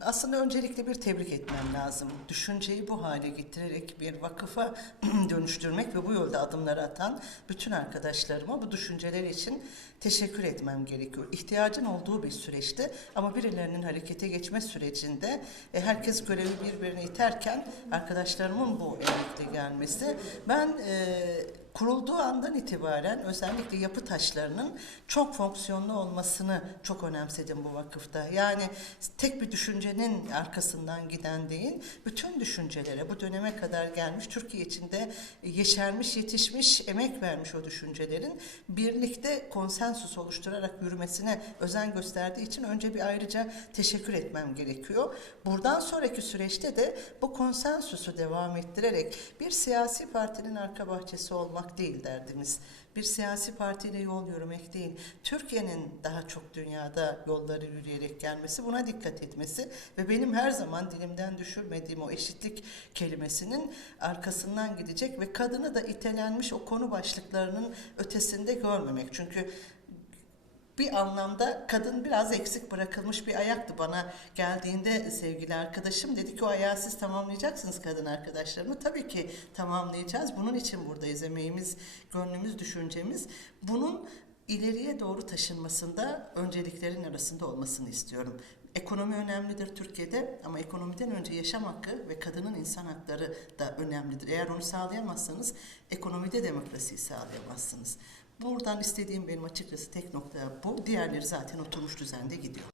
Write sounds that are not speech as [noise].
Aslında öncelikle bir tebrik etmem lazım. Düşünceyi bu hale getirerek bir vakıfa [clears throat] dönüştürmek ve bu yolda adımları atan bütün arkadaşlarıma bu düşünceler için teşekkür etmem gerekiyor. İhtiyacın olduğu bir süreçte ama birilerinin harekete geçme sürecinde e, herkes görevi birbirine iterken arkadaşlarımın bu emekte gelmesi ben e, kurulduğu andan itibaren özellikle yapı taşlarının çok fonksiyonlu olmasını çok önemsedim bu vakıfta. Yani tek bir düşüncenin arkasından giden değil, bütün düşüncelere bu döneme kadar gelmiş, Türkiye içinde yeşermiş, yetişmiş, emek vermiş o düşüncelerin birlikte konsensus oluşturarak yürümesine özen gösterdiği için önce bir ayrıca teşekkür etmem gerekiyor. Buradan sonraki süreçte de bu konsensusu devam ettirerek bir siyasi partinin arka bahçesi değil derdimiz. Bir siyasi partiyle yol yürümek değil. Türkiye'nin daha çok dünyada yolları yürüyerek gelmesi, buna dikkat etmesi ve benim her zaman dilimden düşürmediğim o eşitlik kelimesinin arkasından gidecek ve kadını da itelenmiş o konu başlıklarının ötesinde görmemek. Çünkü bir anlamda kadın biraz eksik bırakılmış bir ayaktı bana geldiğinde sevgili arkadaşım dedi ki o ayağı siz tamamlayacaksınız kadın arkadaşlarımı. Tabii ki tamamlayacağız. Bunun için buradayız. Emeğimiz, gönlümüz, düşüncemiz. Bunun ileriye doğru taşınmasında önceliklerin arasında olmasını istiyorum. Ekonomi önemlidir Türkiye'de ama ekonomiden önce yaşam hakkı ve kadının insan hakları da önemlidir. Eğer onu sağlayamazsanız ekonomide demokrasiyi sağlayamazsınız. Buradan istediğim benim açıkçası tek nokta bu. Diğerleri zaten oturmuş düzende gidiyor.